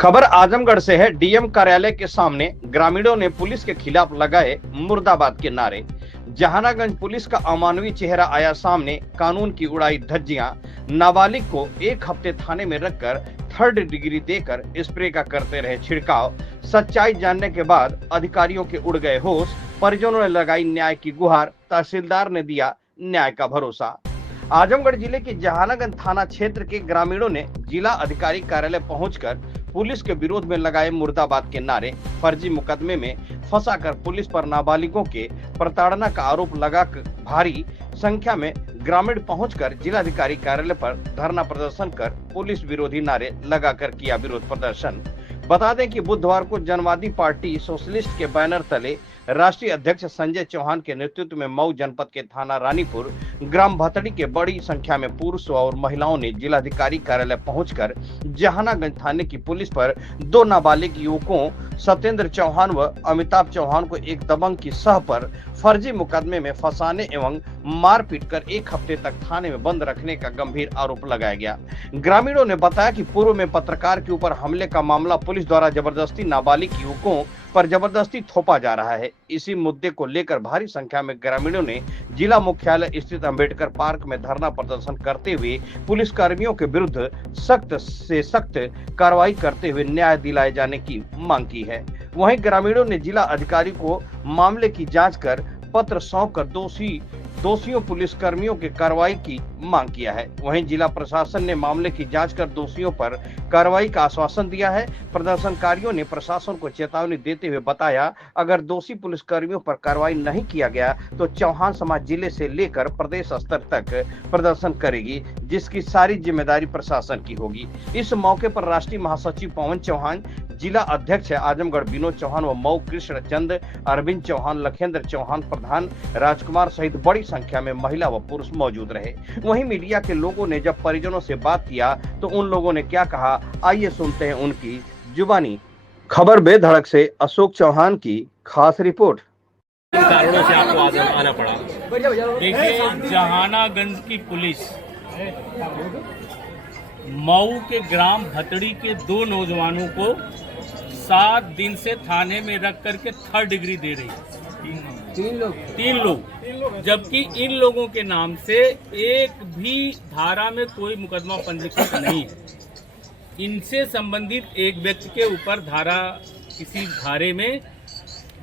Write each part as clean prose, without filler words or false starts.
खबर आजमगढ़ से है। डीएम कार्यालय के सामने ग्रामीणों ने पुलिस के खिलाफ लगाए मुर्दाबाद के नारे। जहानागंज पुलिस का अमानवीय चेहरा आया सामने। कानून की उड़ाई धज्जियां। नाबालिग को एक हफ्ते थाने में रखकर थर्ड डिग्री देकर स्प्रे का करते रहे छिड़काव। सच्चाई जानने के बाद अधिकारियों के उड़ गए होश। परिजनों ने लगाई न्याय की गुहार। तहसीलदार ने दिया न्याय का भरोसा। आजमगढ़ जिले के जहानागंज थाना क्षेत्र के ग्रामीणों ने जिला अधिकारी कार्यालय पहुंचकर पुलिस के विरोध में लगाए मुर्दाबाद के नारे। फर्जी मुकदमे में फंसाकर पुलिस पर नाबालिगों के प्रताड़ना का आरोप लगाकर भारी संख्या में ग्रामीण पहुंचकर जिलाधिकारी कार्यालय पर धरना प्रदर्शन कर पुलिस विरोधी नारे लगाकर किया विरोध प्रदर्शन। बता दें कि बुधवार को जनवादी पार्टी सोशलिस्ट के बैनर तले राष्ट्रीय अध्यक्ष संजय चौहान के नेतृत्व में मऊ जनपद के थाना रानीपुर ग्राम भतड़ी के बड़ी संख्या में पुरुष और महिलाओं ने जिलाधिकारी कार्यालय पहुंचकर जहानागंज थाने की पुलिस पर दो नाबालिग युवकों सत्येंद्र चौहान व अमिताभ चौहान को एक दबंग की सह पर फर्जी मुकदमे में फंसाने एवं मारपीट कर एक हफ्ते तक थाने में बंद रखने का गंभीर आरोप लगाया गया। ग्रामीणों ने बताया कि पूर्व में पत्रकार के ऊपर हमले का मामला पुलिस द्वारा जबरदस्ती नाबालिग युवकों पर जबरदस्ती थोपा जा रहा है। इसी मुद्दे को लेकर भारी संख्या में ग्रामीणों ने जिला मुख्यालय स्थित अंबेडकर पार्क में धरना प्रदर्शन करते हुए पुलिस कर्मियों के विरुद्ध सख्त से सख्त कार्रवाई करते हुए न्याय दिलाए जाने की मांग की है। वहीं ग्रामीणों ने जिला अधिकारी को मामले की जांच कर पत्र सौंपकर दोषियों पुलिस कर्मियों के कार्रवाई की मांग किया है। वहीं जिला प्रशासन ने मामले की जांच कर दोषियों पर कार्रवाई का आश्वासन दिया है। प्रदर्शनकारियों ने प्रशासन को चेतावनी देते हुए बताया, अगर दोषी पुलिस कर्मियों पर कार्रवाई नहीं किया गया तो चौहान समाज जिले से लेकर प्रदेश स्तर तक प्रदर्शन करेगी, जिसकी सारी जिम्मेदारी प्रशासन की होगी। इस मौके पर राष्ट्रीय महासचिव पवन चौहान, जिला अध्यक्ष आजमगढ़ विनोद चौहान व मऊ कृष्ण चंद, अरविंद चौहान, लखेंद्र चौहान, प्रधान राजकुमार सहित बड़ी संख्या में महिला व पुरुष मौजूद रहे। वहीं मीडिया के लोगों ने जब परिजनों से बात किया तो उन लोगों ने क्या कहा, आइए सुनते हैं उनकी जुबानी। खबर बेधड़क से अशोक चौहान की खास रिपोर्ट। किन कारणों से आपको आज आना पड़ा? देखिए, जहानागंज की पुलिस मऊ के ग्राम भतड़ी के दो नौजवानों को 7 दिन से थाने में रख करके थर्ड डिग्री दे रही है। तीन लोग, जबकि इन लोगों के नाम से एक भी धारा में कोई मुकदमा पंजीकृत नहीं है। इनसे संबंधित एक व्यक्ति के ऊपर किसी धारे में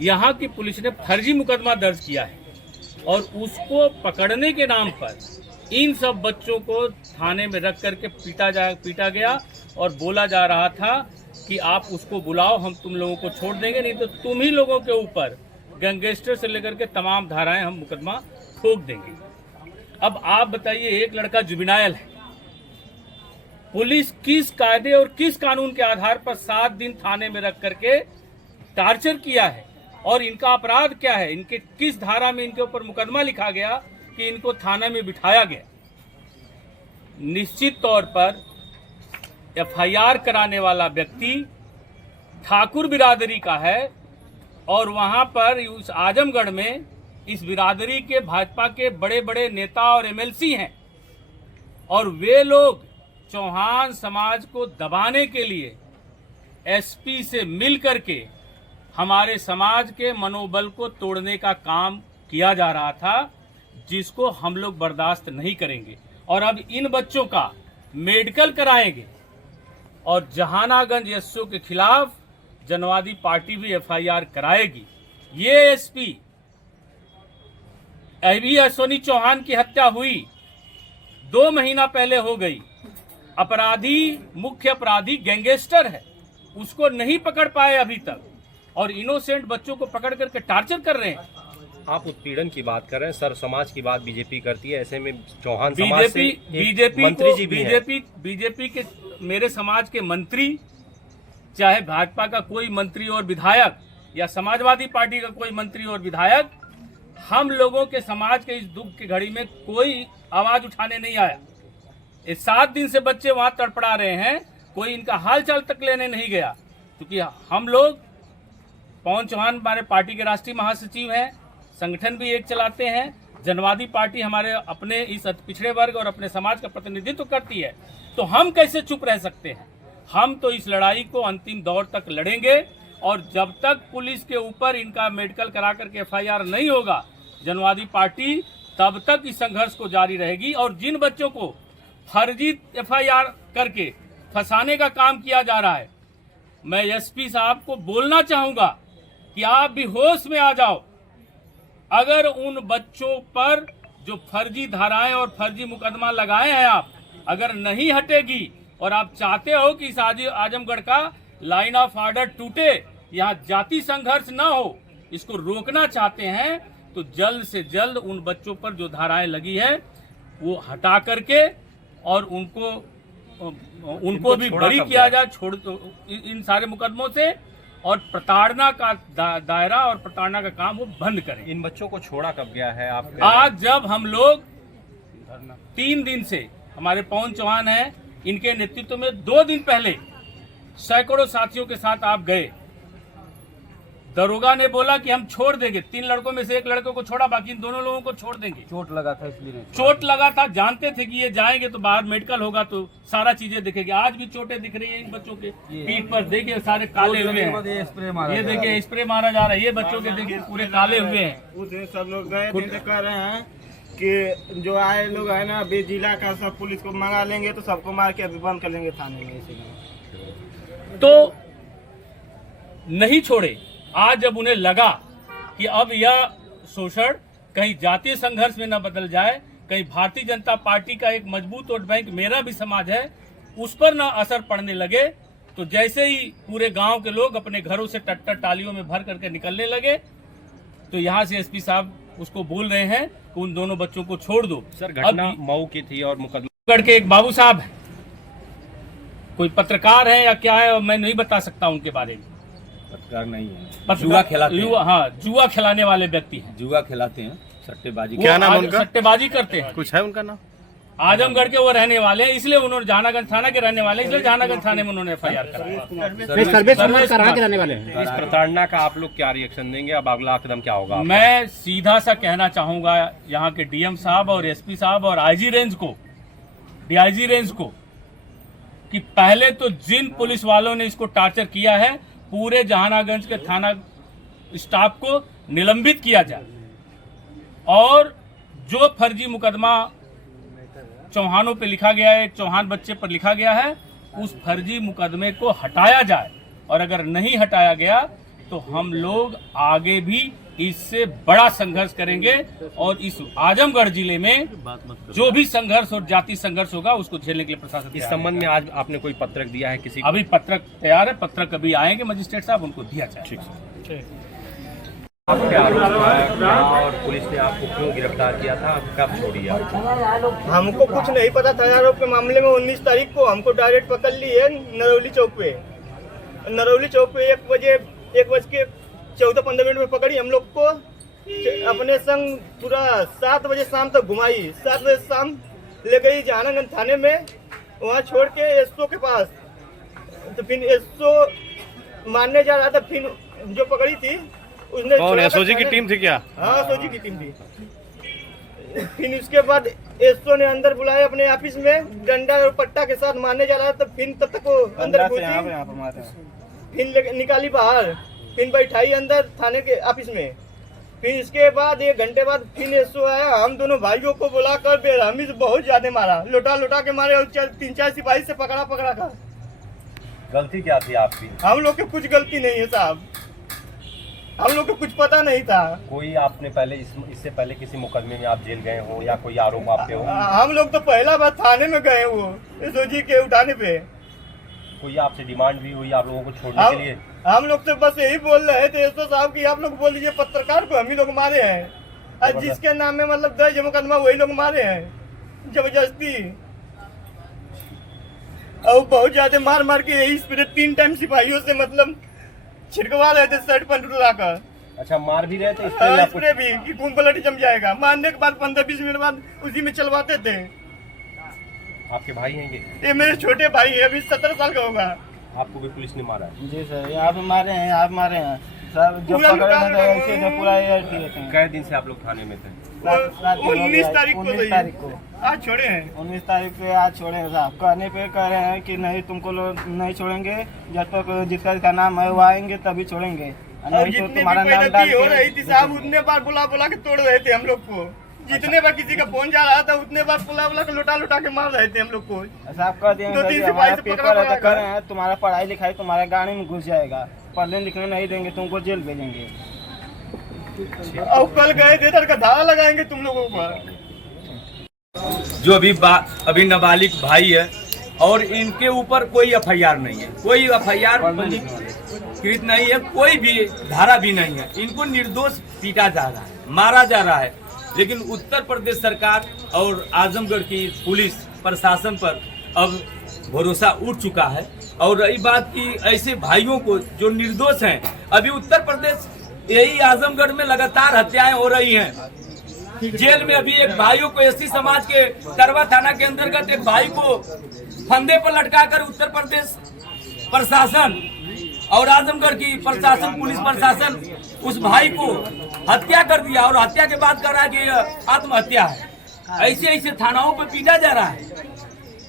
यहाँ की पुलिस ने फर्जी मुकदमा दर्ज किया है और उसको पकड़ने के नाम पर इन सब बच्चों को थाने में रख करके पीटा गया और बोला जा रहा था कि आप उसको बुलाओ, हम तुम लोगों को छोड़ देंगे, नहीं तो तुम ही लोगों के ऊपर गैंगस्टर से लेकर के तमाम धाराएं हम मुकदमा ठोक देंगे। अब आप बताइए, एक लड़का जुबिनाइल है, पुलिस किस कायदे और किस कानून के आधार पर 7 दिन थाने में रख करके टार्चर किया है और इनका अपराध क्या है, इनके किस धारा में इनके ऊपर मुकदमा लिखा गया कि इनको थाने में बिठाया गया। निश्चित तौर पर एफआईआर कराने वाला व्यक्ति ठाकुर बिरादरी का है और वहां पर उस आजमगढ़ में इस बिरादरी के भाजपा के बड़े बड़े नेता और एमएलसी हैं और वे लोग चौहान समाज को दबाने के लिए एसपी से मिल करके हमारे समाज के मनोबल को तोड़ने का काम किया जा रहा था, जिसको हम लोग बर्दाश्त नहीं करेंगे और अब इन बच्चों का मेडिकल कराएंगे और जहानागंज एसओ के खिलाफ जनवादी पार्टी भी एफआईआर कराएगी। ये एसपी अभी अश्वनी चौहान की हत्या हुई 2 महीना पहले हो गई। मुख्य अपराधी गैंगस्टर है, उसको नहीं पकड़ पाए अभी तक और इनोसेंट बच्चों को पकड़ करके टार्चर कर रहे हैं। आप उत्पीड़न की बात कर रहे हैं, सर समाज की बात बीजेपी करती है, ऐसे में चौहान समाज से मंत्री जी भी हैं। बीजेपी के मेरे समाज के मंत्री, चाहे भाजपा का कोई मंत्री और विधायक या समाजवादी पार्टी का कोई मंत्री और विधायक, हम लोगों के समाज के इस दुख की घड़ी में कोई आवाज उठाने नहीं आया। इस 7 दिन से बच्चे वहां तड़पड़ा रहे हैं, कोई इनका हालचाल तक लेने नहीं गया। क्योंकि हम लोग, पवन चौहान हमारे पार्टी के राष्ट्रीय महासचिव हैं, संगठन भी एक चलाते हैं, जनवादी पार्टी हमारे अपने इस पिछड़े वर्ग और अपने समाज का प्रतिनिधित्व करती है, तो हम कैसे चुप रह सकते हैं। हम तो इस लड़ाई को अंतिम दौर तक लड़ेंगे और जब तक पुलिस के ऊपर इनका मेडिकल करा करके FIR नहीं होगा, जनवादी पार्टी तब तक इस संघर्ष को जारी रहेगी। और जिन बच्चों को फर्जी FIR करके फंसाने का काम किया जा रहा है, मैं SP साहब को बोलना चाहूंगा कि आप भी होश में आ जाओ। अगर उन बच्चों पर जो फर्जी धाराएं और फर्जी मुकदमा लगाए हैं आप अगर नहीं हटेगी और आप चाहते हो कि इस आजमगढ़ का लाइन ऑफ ऑर्डर टूटे, यहाँ जाति संघर्ष ना हो, इसको रोकना चाहते हैं, तो जल्द से जल्द उन बच्चों पर जो धाराएं लगी है वो हटा करके और उनको भी बरी किया जाए, छोड़ इन सारे मुकदमों से, और प्रताड़ना का दायरा और प्रताड़ना का काम वो बंद करें। इन बच्चों को छोड़ा कब गया है आप? आज जब हम लोग 3 दिन से, हमारे पवन चौहान हैं, इनके नेतृत्व में 2 दिन पहले सैकड़ों साथियों के साथ आप गए, दरोगा ने बोला कि हम छोड़ देंगे, 3 लड़कों में से 1 लड़के को छोड़ा, बाकी इन दोनों लोगों को छोड़ देंगे। चोट लगा था इसलिए चोट लगा था, जानते थे कि ये जाएंगे तो बाहर मेडिकल होगा तो सारा चीजें दिखेगी। आज भी चोटें दिख रही है इन बच्चों के पीठ पर, देखिए सारे काले हुए हैं, ये देखिए स्प्रे मारा जा रहा है, ये बच्चों के देखिए पूरे काले हुए हैं। उस दिन सब लोग गए थे, कह रहे हैं कि जो आए लोग है ना अभी जिला का सब पुलिस को मंगा लेंगे तो सबको मार के अभी बंद कर लेंगे थाने में। तो नहीं छोड़े। आज जब उन्हें लगा कि अब यह शोषण कहीं जातीय संघर्ष में न बदल जाए, कहीं भारतीय जनता पार्टी का एक मजबूत वोट बैंक मेरा भी समाज है उस पर न असर पड़ने लगे, तो जैसे ही पूरे गांव के लोग अपने घरों से टट्टर टालियों में भर करके निकलने लगे, तो यहाँ से SP साहब उसको बोल रहे हैं कि उन दोनों बच्चों को छोड़ दो। सर, घटना मऊ की थी और मुकदमा के एक बाबू साहब है, कोई पत्रकार है या क्या है, मैं नहीं बता सकता उनके बारे में। पत्रकार नहीं है, जुआ खिलाते हैं। हाँ, जुआ खिलाने वाले व्यक्ति हैं, जुआ खिलाते हैं, सट्टेबाजी। क्या नाम उनका? सट्टेबाजी करते हैं। कुछ है उनका नाम? आजमगढ़ के वो रहने वाले हैं, इसलिए उन्होंने जहानागंज थाना के रहने वाले हैं, इसलिए जहानागंज थाने में उन्होंने FIR कराया। कहाँ के रहने वाले हैं? इस प्रताड़ना का आप लोग क्या रिएक्शन देंगे? अब अगला कदम क्या होगा? मैं सीधा सा कहना चाहूंगा यहाँ के DM साहब और SP साहब और IG रेंज को, DIG रेंज को, कि पहले तो जिन पुलिस वालों ने इसको टॉर्चर किया है पूरे जहानागंज के थाना स्टाफ को निलंबित किया जाए, और जो फर्जी मुकदमा चौहानों पे लिखा गया है, चौहान बच्चे पर लिखा गया है, उस फर्जी मुकदमे को हटाया जाए। और अगर नहीं हटाया गया तो हम लोग आगे भी इससे बड़ा संघर्ष करेंगे और इस आजमगढ़ जिले में जो भी संघर्ष और जाति संघर्ष होगा उसको झेलने के लिए प्रशासन इस संबंध में आज आपने कोई पत्रक दिया है किसी? अभी पत्रक तैयार है, पत्रक अभी आएंगे मजिस्ट्रेट साहब, उनको दिया जाए। ठीक। आपके आरोप है और पुलिस ने आपको क्यों गिरफ्तार किया था, कब छोड़ी आपको? हमको कुछ नहीं पता था आरोप के मामले में। 19 तारीख को हमको डायरेक्ट पकड़ लिए नरौली चौक पे। 1:14-15 में पकड़ी। हम लोग को अपने संग पूरा 7 बजे शाम तक घुमाई। 7 बजे शाम ले गई जहानागंज थाने में, वहाँ छोड़ के SO के पास। तो फिर SO मारने जा रहा था, फिर जो पकड़ी थी उसने SOG की टीम थी क्या? हाँ, SOG की टीम थी। फिर उसके बाद SO ने अंदर बुलाया अपने ऑफिस में, डंडा और पट्टा के साथ मारने जा रहा था। फिर तब तक वो अंदर घुसी, फिर निकाली बाहर, फिर बैठाई अंदर थाने के ऑफिस में। फिर इसके बाद 1 घंटे बाद फिर SO आया। हम दोनों भाइयों को बुलाकर बेरहमी से बहुत ज्यादा मारा, लुटा के मारे, और 3-4 सिपाही से पकड़ा था। गलती क्या थी आपकी? हम लोग की कुछ गलती नहीं है साहब, हम लोग को कुछ पता नहीं था। कोई आपने पहले इससे पहले किसी मुकदमे में आप जेल गए हो या कोई आरोप आप पे हो? हम लोग तो पहला बार थाने में गए वो SOG के उठाने पे। कोई आपसे डिमांड भी हुई आप लोगों को छोड़ने के लिए? हम लोग तो बस यही बोल रहे थे SO साहब की आप लोग बोल दीजिए पत्रकार को हम ही लोग मारे हैं, और जिसके नाम में मतलब दर्ज मुकदमा वही लोग मारे हैं जबरदस्ती। और बहुत ज्यादा मार के यही स्प्रे 3 टाइम सिपाहियों से मतलब छिड़कवा रहे थे शर्ट पर लाकर। अच्छा, मार भी रहे थे स्प्रे भी कि खून पलट जम जाएगा। मारने के बाद 15-20 मिनट बाद उसी में चलवाते थे। आपके भाई हैं ये मेरे छोटे भाई है, अभी 17 साल का होगा। आपको भी पुलिस ने मारा है? जी सर, यहाँ पे मारे हैं सब, जो पकड़े हैं पूरा कै दिन से आप लोग थाने में थे? 19 तारीख को 19 तारीख को आज छोड़े हैं। 19 तारीख से आज छोड़े हैं साहब। कहने पे कह रहे हैं कि नहीं तुमको नहीं छोड़ेंगे, जब तक जिसका का नाम है वो आएंगे तभी छोड़ेंगे, और नहीं तो जितने तुम्हारा भी नाम बेइज्जती डाल हो रही थी साहब, के उतने बार बुला बुला के तोड़ रहे थे हम लोग को। जितने बार किसी का फोन जा रहा था उतने बार बुला बुला के लुटा के मार रहे थे हम लोग को। साहब कह दिए 2-3 हमारा सिपाही से पेपर पकड़ा है तो पड़ा कह रहे हैं तुम्हारा पढ़ाई लिखाई तुम्हारे गाड़ी में घुस जाएगा, पढ़ने लिखने नहीं देंगे, तुमको जेल भेजेंगे। और कल गए थे इधर का धारा लगाएंगे तुम लोगों पर। जो अभी नाबालिग भाई है और इनके ऊपर कोई एफआईआर नहीं है, कोई एफआईआर पंजीकृत नहीं है, कोई भी धारा भी नहीं है। इनको निर्दोष पीटा जा रहा है, मारा जा रहा है। लेकिन उत्तर प्रदेश सरकार और आजमगढ़ की पुलिस प्रशासन पर अब भरोसा उठ चुका है। और रही बात की ऐसे भाइयों को जो निर्दोष हैं, अभी उत्तर प्रदेश यही आजमगढ़ में लगातार हत्याएं हो रही हैं। जेल में अभी एक भाइयों को एससी समाज के तरवा थाना के अंतर्गत एक भाई को फंदे पर लटकाकर उत्तर प्रदेश प्रशासन और आजमगढ़ की प्रशासन, पुलिस प्रशासन उस भाई को हत्या कर दिया और हत्या के बाद कह रहा है कि यह आत्महत्या है। ऐसे ऐसे थानाओं पर पीटा जा रहा है।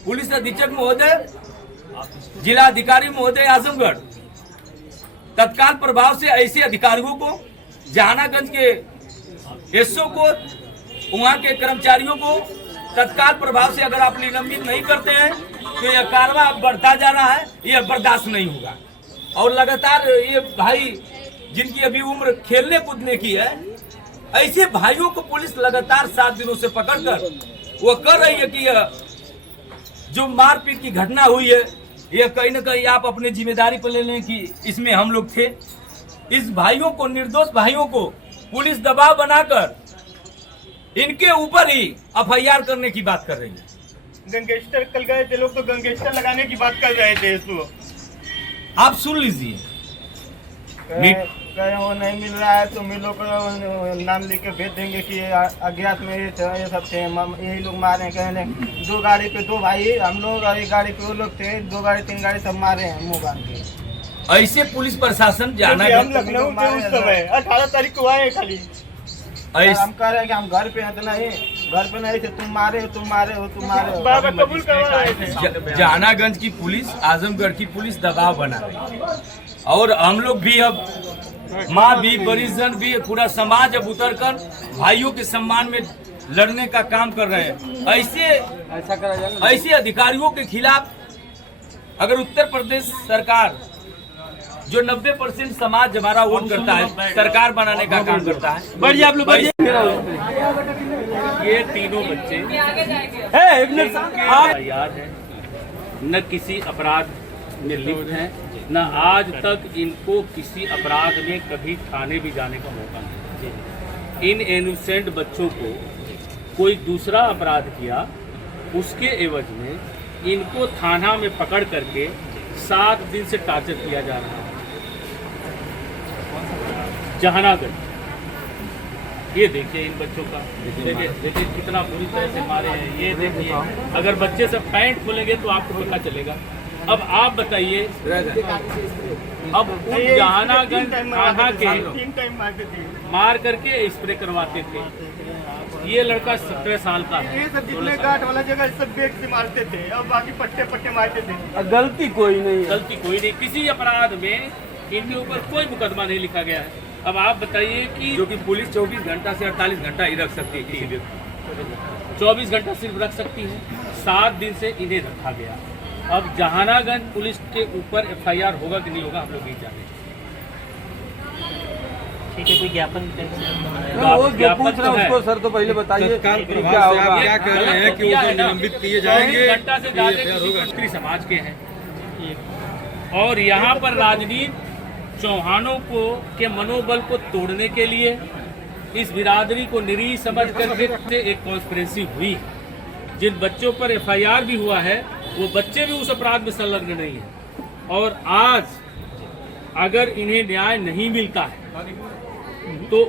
पुलिस अधीक्षक महोदय, जिला अधिकारी महोदय आजमगढ़, तत्काल प्रभाव से ऐसे अधिकारियों को, जहानागंज के एसओ को, वहाँ के कर्मचारियों को तत्काल प्रभाव से अगर आप निलंबित नहीं करते हैं तो यह कार्रवाई बढ़ता जा रहा है, यह बर्दाश्त नहीं होगा। और लगातार ये भाई जिनकी अभी उम्र खेलने कूदने की है, ऐसे भाइयों को पुलिस लगातार 7 दिनों से पकड़कर वो कर रही है कि यह जो मारपीट की घटना हुई है, यह कहीं न कहीं आप अपनी जिम्मेदारी पर ले लें कि इसमें हम लोग थे। इस भाइयों को, निर्दोष भाइयों को पुलिस दबाव बनाकर इनके ऊपर ही एफआईआर करने की बात कर रही है। गैंगस्टर कल गए थे लोग तो गैंगस्टर लगाने की बात कर रहे थे इसको। आप सुन लीजिए। कहे वो नहीं मिल रहा है तो मिलो को नाम लिख के भेज देंगे कि अज्ञात में ये सब थे, यही लोग मारे। कहने 2 गाड़ी पे 2 भाई हम लोग और 1 गाड़ी पे वो लोग थे, 2 गाड़ी 3 गाड़ी सब मारे हैं मुँह बांध के। ऐसे पुलिस प्रशासन जाना हम लखनऊ थे उस समय, 18 तारीख को आए खाली। हम कह रहे हैं कि हम घर पे हैं तो नहीं, घर पे नहीं थे, तुम मारे हो। बाबा कबूल करवा रहे थे। जहानागंज की पुलिस, आजमगढ़ की पुलिस दबाव बना रही है। और हम लोग भी अब, माँ भी, बरिजन भी, पूरा समाज अब उतरकर भाइयों के सम्मान में लड़ने का काम कर रहे हैं। ऐसे अधिकारियों के खिलाफ अगर उत्तर प्रदेश सरकार, जो 90% समाज हमारा वोट करता है, सरकार बनाने का काम करता है। बढ़िए आप लोग, ये तीनों बच्चे याद है, न किसी अपराध में लिप्त हैं, न आज तक इनको किसी अपराध में कभी थाने भी जाने का मौका नहीं। इन इनोसेंट बच्चों को कोई दूसरा अपराध किया, उसके एवज में इनको थाना में पकड़ करके 7 दिन से टॉर्चर किया जा रहा है। जहानागढ़, ये देखिए इन बच्चों का, देखिए कितना बुरी तरह से मारे हैं। ये देखिए, अगर बच्चे सब पैंट खोलेंगे तो आपको पता चलेगा। अब आप बताइए, अब उन जहानागंज थाना के 3 टाइम मारते थे, मार करके स्प्रे करवाते थे। ये लड़का 17 साल का है। ये सब जितने गांठ वाला जगह सब बेग से मारते थे और बाकी पट्टे मारते थे। गलती कोई नहीं, किसी अपराध में इनके ऊपर कोई मुकदमा नहीं लिखा गया है। अब आप बताइए कि जो कि पुलिस 24 घंटा से 48 घंटा ही रख सकती है, किसी व्यक्ति 24 घंटा सिर्फ रख सकती है, 7 दिन से इन्हें रखा गया। अब जहानागंज पुलिस के ऊपर एफआईआर होगा कि नहीं होगा, हम लोग नहीं जाने। ठीक है, कोई ज्ञापन वो जो पूछ रहे हैं उसको सर तो पहले बताइए क्या होगा, क्या कह रहे हैं कि वो निलंबित किए जाएंगे। घंटा से ज्यादा समाज के हैं और यहाँ पर राजनीति चौहानों को के मनोबल को तोड़ने के लिए इस बिरादरी को निरीह समझ करके एक कॉन्स्पिरेसी हुई है। जिन बच्चों पर एफआईआर भी हुआ है वो बच्चे भी उस अपराध में संलग्न नहीं है। और आज अगर इन्हें न्याय नहीं मिलता है तो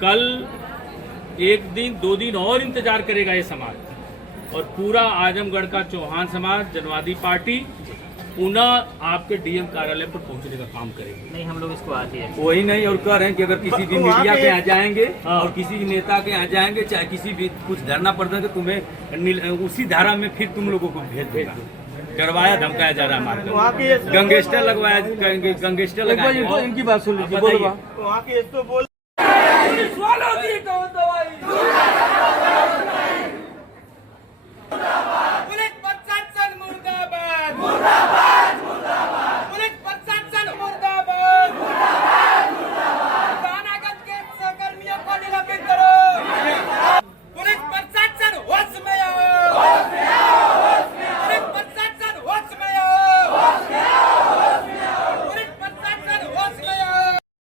कल 1 दिन 2 दिन और इंतजार करेगा ये समाज। और पूरा आजमगढ़ का चौहान समाज, जनवादी पार्टी पुनः आपके डीएम कार्यालय पर पहुंचने का काम करेंगे। नहीं, हम लोग इसको आते हैं। वही नहीं, और कह रहे हैं कि अगर किसी भी वहाँ मीडिया पे- के यहाँ जाएंगे हाँ। और किसी भी नेता के यहाँ जाएंगे, चाहे किसी भी कुछ धरना पड़ता है तो तुम्हें उसी धारा में फिर तुम लोगों को भेज देगा। डरवाया धमकाया जा रहा है हमारे वहाँ की एसपी गैंगस्टर लगवाया, गैंगस्टर एक बार लगाया। इनकी बात सुन लीजिए, बताइए। बोलो वहाँ की एसपी बोल पुलिस वालों की कौन दवाई